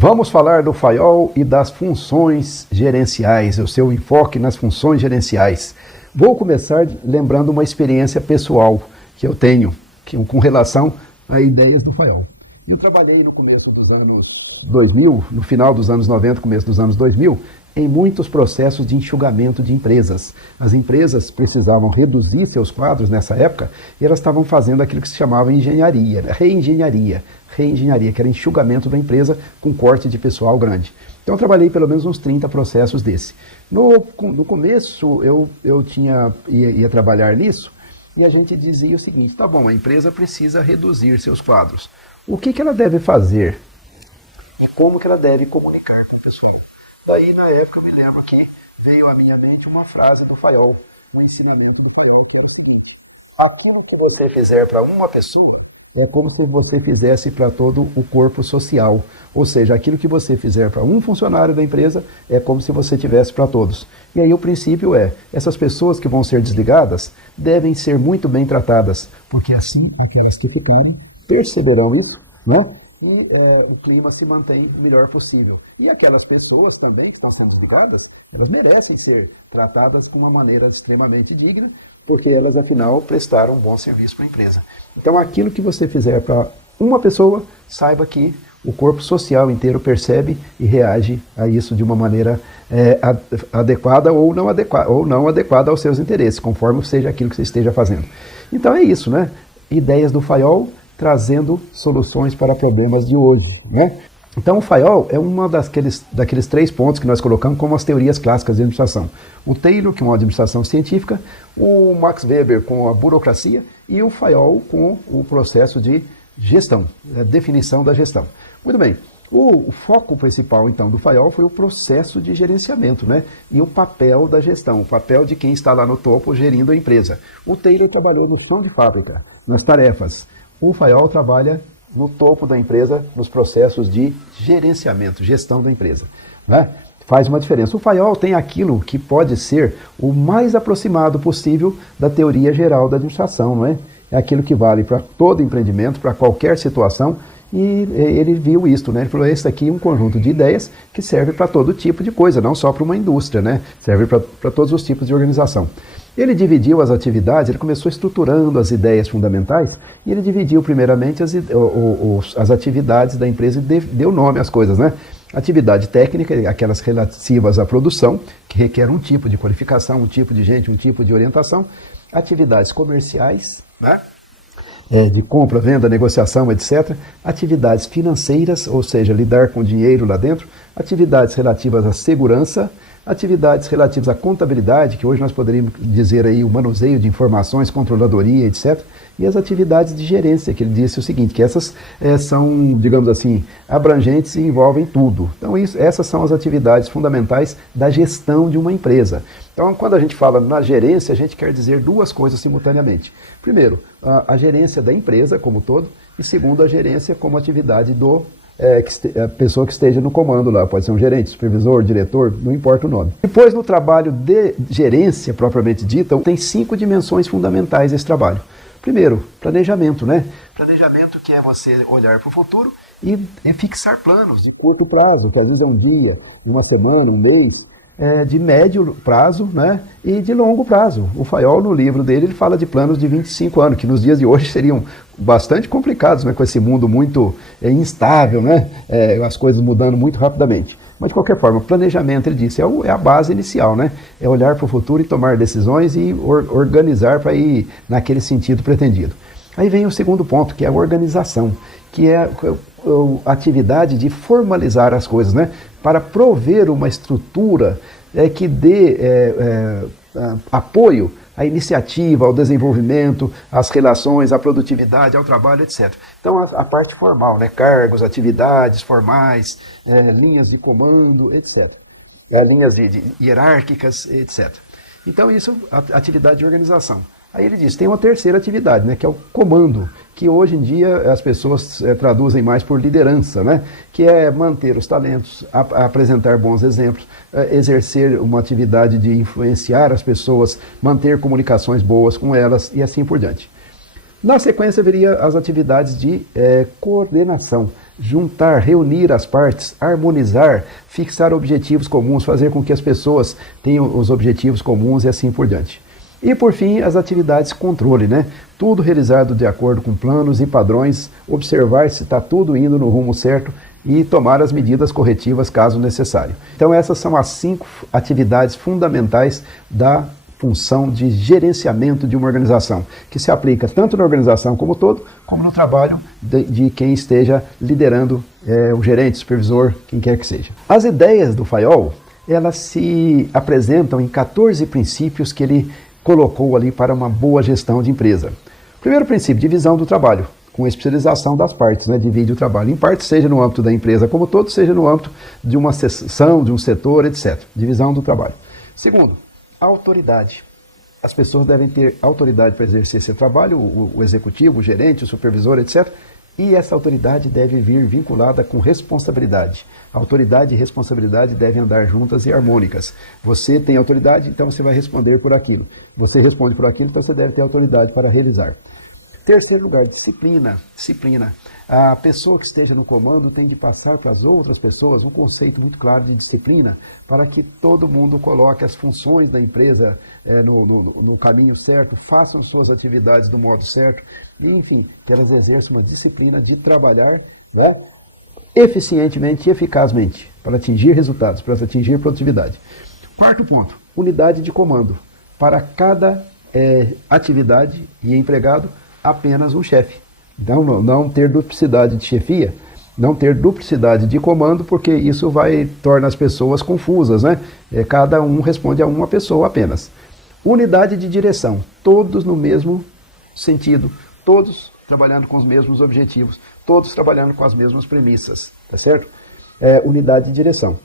Vamos falar do FAIOL e das funções gerenciais, o seu enfoque nas funções gerenciais. Vou começar lembrando uma experiência pessoal que eu tenho com relação a ideias do FAIOL. Eu trabalhei no começo dos anos 2000, no final dos anos 90, começo dos anos 2000, em muitos processos de enxugamento de empresas. As empresas precisavam reduzir seus quadros nessa época e elas estavam fazendo aquilo que se chamava engenharia, reengenharia, que era enxugamento da empresa com corte de pessoal grande. Então eu trabalhei pelo menos uns 30 processos desse. No começo eu ia trabalhar nisso e a gente dizia o seguinte: tá bom, a empresa precisa reduzir seus quadros. O que ela deve fazer? E como que ela deve comunicar para o pessoal? Daí, na época, eu me lembro que veio à minha mente uma frase do FAIOL, um ensinamento do FAIOL, que era o seguinte: aquilo que você fizer para uma pessoa é como se você fizesse para todo o corpo social. Ou seja, aquilo que você fizer para um funcionário da empresa é como se você tivesse para todos. E aí o princípio é, essas pessoas que vão ser desligadas devem ser muito bem tratadas, porque assim aquelas que ficarem perceberão isso, né? O clima se mantém o melhor possível. E aquelas pessoas também que estão sendo desligadas, elas merecem ser tratadas com uma maneira extremamente digna, porque elas, afinal, prestaram um bom serviço para a empresa. Então, aquilo que você fizer para uma pessoa, saiba que o corpo social inteiro percebe e reage a isso de uma maneira adequada ou não adequada aos seus interesses, conforme seja aquilo que você esteja fazendo. Então, é isso, né? Ideias do FAIOL trazendo soluções para problemas de hoje, né? Então o FAIOL é uma daqueles 3 pontos que nós colocamos como as teorias clássicas de administração. O Taylor, que é uma administração científica, o Max Weber com a burocracia e o FAIOL com o processo de gestão, a definição da gestão. Muito bem, o foco principal então do FAIOL foi o processo de gerenciamento, né? E o papel da gestão, o papel de quem está lá no topo gerindo a empresa. O Taylor trabalhou no chão de fábrica, nas tarefas. O FAIOL trabalha no topo da empresa, nos processos de gerenciamento, gestão da empresa, né? Faz uma diferença. O FAIOL tem aquilo que pode ser o mais aproximado possível da teoria geral da administração, não é? É aquilo que vale para todo empreendimento, para qualquer situação, e ele viu isso, né? Ele falou: esse aqui é um conjunto de ideias que serve para todo tipo de coisa, não só para uma indústria, né? Serve para todos os tipos de organização. Ele dividiu as atividades, ele começou estruturando as ideias fundamentais e ele dividiu primeiramente as atividades da empresa e deu nome às coisas, né? Atividade técnica, aquelas relativas à produção, que requer um tipo de qualificação, um tipo de gente, um tipo de orientação. Atividades comerciais, né? De compra, venda, negociação, etc. Atividades financeiras, ou seja, lidar com dinheiro lá dentro. Atividades relativas à segurança. Atividades relativas à contabilidade, que hoje nós poderíamos dizer aí o manuseio de informações, controladoria, etc. E as atividades de gerência, que ele disse o seguinte, que essas são, digamos assim, abrangentes e envolvem tudo. Então essas são as atividades fundamentais da gestão de uma empresa. Então quando a gente fala na gerência, a gente quer dizer 2 coisas simultaneamente. Primeiro, a gerência da empresa como todo, e segundo, a gerência como atividade a pessoa que esteja no comando lá, pode ser um gerente, supervisor, diretor, não importa o nome. Depois, no trabalho de gerência propriamente dita, tem 5 dimensões fundamentais desse trabalho. Primeiro, planejamento, né? Planejamento, que é você olhar para o futuro e fixar planos de curto prazo, que às vezes é um dia, uma semana, um mês, de médio prazo, né? E de longo prazo. O FAIOL, no livro dele, ele fala de planos de 25 anos, que nos dias de hoje seriam bastante complicados, né? Com esse mundo muito instável, né? As coisas mudando muito rapidamente. Mas, de qualquer forma, o planejamento, ele disse, é a base inicial, né? É olhar para o futuro e tomar decisões e organizar para ir naquele sentido pretendido. Aí vem o segundo ponto, que é a organização, que é a atividade de formalizar as coisas, né? Para prover uma estrutura que dê apoio à iniciativa, ao desenvolvimento, às relações, à produtividade, ao trabalho, etc. Então, a parte formal, né? Cargos, atividades formais, linhas de comando, etc. Linhas hierárquicas, etc. Então, isso é atividade de organização. Aí ele diz, tem uma terceira atividade, né, que é o comando, que hoje em dia as pessoas traduzem mais por liderança, né, que é manter os talentos, apresentar bons exemplos, exercer uma atividade de influenciar as pessoas, manter comunicações boas com elas e assim por diante. Na sequência, viria as atividades de coordenação, juntar, reunir as partes, harmonizar, fixar objetivos comuns, fazer com que as pessoas tenham os objetivos comuns e assim por diante. E por fim, as atividades de controle, né? Tudo realizado de acordo com planos e padrões, observar se está tudo indo no rumo certo e tomar as medidas corretivas caso necessário. Então essas são as 5 atividades fundamentais da função de gerenciamento de uma organização, que se aplica tanto na organização como todo, como no trabalho de quem esteja liderando, o gerente, supervisor, quem quer que seja. As ideias do Fayol, elas se apresentam em 14 princípios que ele colocou ali para uma boa gestão de empresa. Primeiro princípio, divisão do trabalho, com especialização das partes, né? Divide o trabalho em partes, seja no âmbito da empresa como todo, seja no âmbito de uma seção, de um setor, etc. Divisão do trabalho. Segundo, autoridade. As pessoas devem ter autoridade para exercer seu trabalho, o executivo, o gerente, o supervisor, etc. E essa autoridade deve vir vinculada com responsabilidade. Autoridade e responsabilidade devem andar juntas e harmônicas. Você tem autoridade, então você vai responder por aquilo. Você responde por aquilo, então você deve ter autoridade para realizar. Terceiro lugar, disciplina. Disciplina. A pessoa que esteja no comando tem de passar para as outras pessoas um conceito muito claro de disciplina para que todo mundo coloque as funções da empresa no caminho certo, façam suas atividades do modo certo e, enfim, que elas exerçam uma disciplina de trabalhar, né, eficientemente e eficazmente para atingir resultados, para atingir produtividade. Quarto ponto, unidade de comando. Para cada atividade e empregado, apenas um chefe. Então, não ter duplicidade de chefia, não ter duplicidade de comando, porque isso torna as pessoas confusas, né? Cada um responde a uma pessoa apenas. Unidade de direção, todos no mesmo sentido, todos trabalhando com os mesmos objetivos, todos trabalhando com as mesmas premissas, tá certo? Unidade de direção.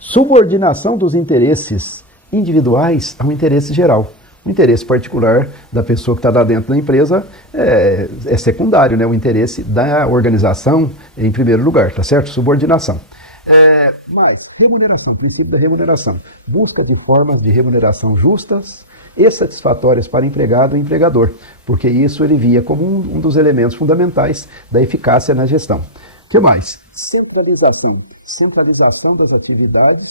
Subordinação dos interesses individuais ao interesse geral. O interesse particular da pessoa que está lá dentro da empresa é secundário, né? O interesse da organização em primeiro lugar, tá certo? Subordinação. Mas, remuneração, princípio da remuneração. Busca de formas de remuneração justas e satisfatórias para empregado e empregador, porque isso ele via como um dos elementos fundamentais da eficácia na gestão. O que mais? Centralização. Centralização das atividades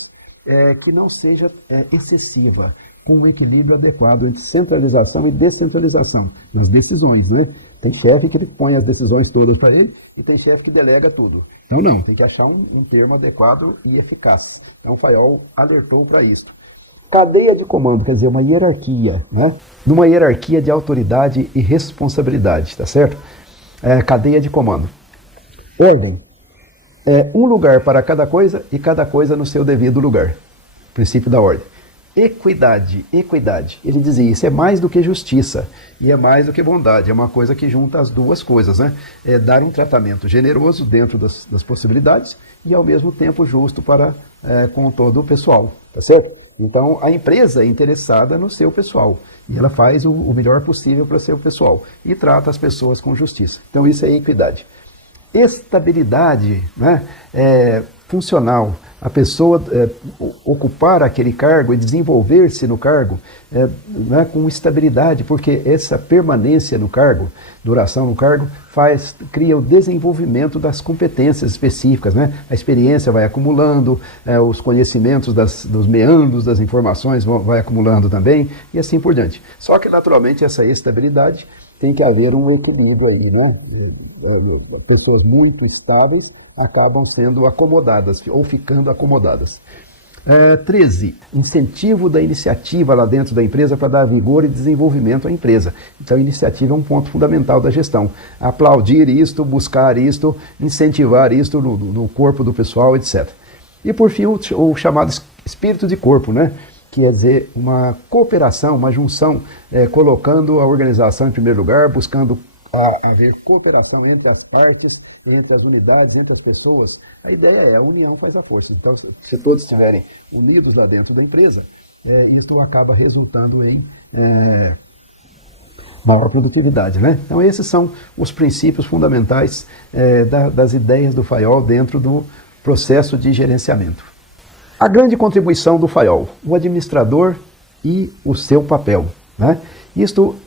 que não seja excessiva, com um equilíbrio adequado entre centralização e descentralização nas decisões, né? Tem chefe que ele põe as decisões todas para ele e tem chefe que delega tudo. Então não, tem que achar um termo adequado e eficaz. Então o Fayol alertou para isso. Cadeia de comando, quer dizer, uma hierarquia, né? Numa hierarquia de autoridade e responsabilidade, tá certo? Cadeia de comando. Ordem. Um lugar para cada coisa e cada coisa no seu devido lugar. Princípio da ordem. Equidade, equidade. Ele dizia, isso é mais do que justiça e é mais do que bondade, é uma coisa que junta as duas coisas, né? É dar um tratamento generoso dentro das possibilidades e ao mesmo tempo justo com todo o pessoal, tá certo? Então a empresa é interessada no seu pessoal e ela faz o melhor possível para o seu pessoal e trata as pessoas com justiça. Então isso é equidade. Estabilidade, né? Funcional, a pessoa ocupar aquele cargo e desenvolver-se no cargo né, com estabilidade, porque essa permanência no cargo, duração no cargo, cria o desenvolvimento das competências específicas, né? A experiência vai acumulando, os conhecimentos dos meandros das informações vai acumulando também, e assim por diante. Só que, naturalmente, essa estabilidade tem que haver um equilíbrio aí, né? Pessoas muito estáveis acabam sendo acomodadas ou ficando acomodadas. 13. Incentivo da iniciativa lá dentro da empresa para dar vigor e desenvolvimento à empresa. Então, a iniciativa é um ponto fundamental da gestão. Aplaudir isto, buscar isto, incentivar isto no corpo do pessoal, etc. E, por fim, o chamado espírito de corpo, né? Quer dizer, uma cooperação, uma junção, colocando a organização em primeiro lugar, buscando haver cooperação entre as partes, entre as unidades, entre as pessoas. A ideia a união faz a força. Então, se todos estiverem unidos lá dentro da empresa, isso acaba resultando em maior produtividade, né? Então, esses são os princípios fundamentais das ideias do Fayol dentro do processo de gerenciamento. A grande contribuição do Fayol, o administrador e o seu papel, né? Isto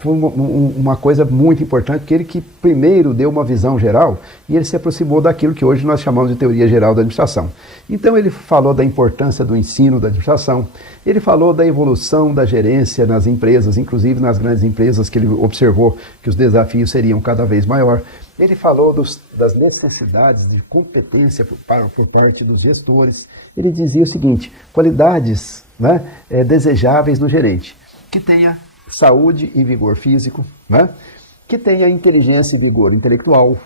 foi uma coisa muito importante, porque ele que primeiro deu uma visão geral e ele se aproximou daquilo que hoje nós chamamos de teoria geral da administração. Então ele falou da importância do ensino da administração, ele falou da evolução da gerência nas empresas, inclusive nas grandes empresas, que ele observou que os desafios seriam cada vez maior. Ele falou das necessidades de competência por parte dos gestores. Ele dizia o seguinte: qualidades, né, desejáveis no gerente, que tenha saúde e vigor físico, né, que tenha inteligência e vigor intelectual,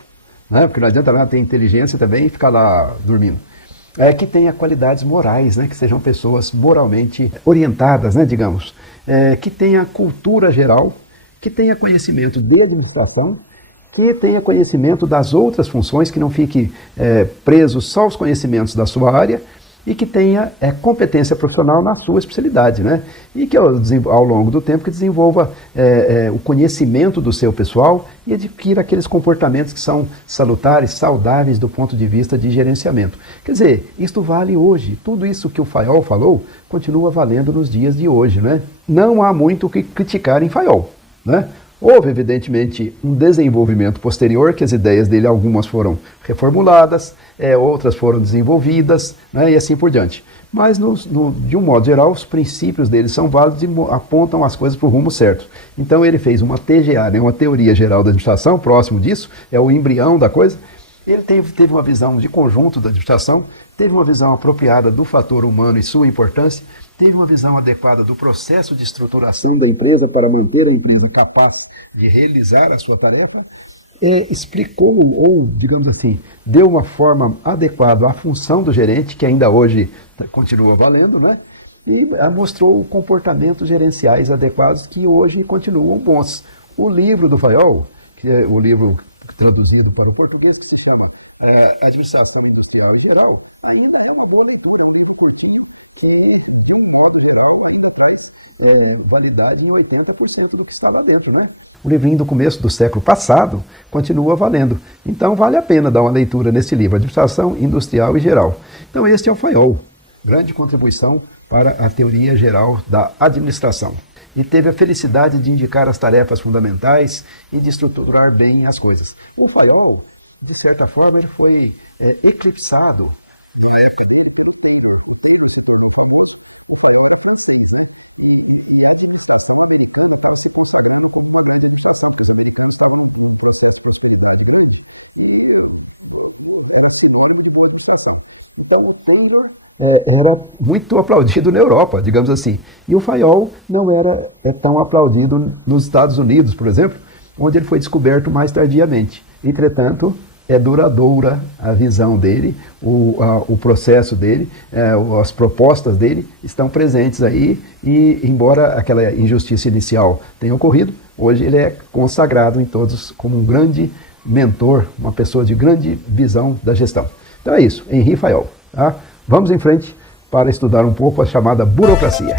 né, porque não adianta nada ter inteligência também e ficar lá dormindo. Que tenha qualidades morais, né, que sejam pessoas moralmente orientadas, né, digamos, que tenha cultura geral, que tenha conhecimento de administração, que tenha conhecimento das outras funções, que não fique preso só aos conhecimentos da sua área e que tenha competência profissional na sua especialidade, né? E que ao longo do tempo que desenvolva o conhecimento do seu pessoal e adquira aqueles comportamentos que são salutares, saudáveis do ponto de vista de gerenciamento. Quer dizer, isto vale hoje. Tudo isso que o Fayol falou continua valendo nos dias de hoje, né? Não há muito o que criticar em Fayol, né? Houve, evidentemente, um desenvolvimento posterior, que as ideias dele, algumas foram reformuladas, outras foram desenvolvidas, né, e assim por diante. Mas, de um modo geral, os princípios dele são válidos e apontam as coisas para o rumo certo. Então ele fez uma TGA, né, uma teoria geral da administração, próximo disso, é o embrião da coisa. Ele teve uma visão de conjunto da administração, teve uma visão apropriada do fator humano e sua importância, teve uma visão adequada do processo de estruturação da empresa para manter a empresa capaz de realizar a sua tarefa, explicou, ou, digamos assim, deu uma forma adequada à função do gerente, que ainda hoje continua valendo, né? E mostrou comportamentos gerenciais adequados que hoje continuam bons. O livro do Fayol, que é o livro traduzido para o português, que se chama Administração Industrial e Geral, ainda é uma boa leitura, de um modo geral, ainda traz validade em 80% do que está lá dentro, né? O livrinho do começo do século passado continua valendo. Então vale a pena dar uma leitura nesse livro, Administração Industrial e Geral. Então este é o Fayol, grande contribuição para a teoria geral da administração. E teve a felicidade de indicar as tarefas fundamentais e de estruturar bem as coisas. O Fayol, de certa forma, ele foi eclipsado na época e a administração americana estava considerando como uma guerra de administração, porque os americanos estavam com uma prosperidade grande, já fumando como uma administração. Então, era muito aplaudido na Europa, digamos assim. E o Fayol não era tão aplaudido nos Estados Unidos, por exemplo, onde ele foi descoberto mais tardiamente. Entretanto, é duradoura a visão dele, o processo dele, as propostas dele estão presentes aí e, embora aquela injustiça inicial tenha ocorrido, hoje ele é consagrado em todos como um grande mentor, uma pessoa de grande visão da gestão. Então é isso, Henri Fayol. Tá? Vamos em frente para estudar um pouco a chamada burocracia.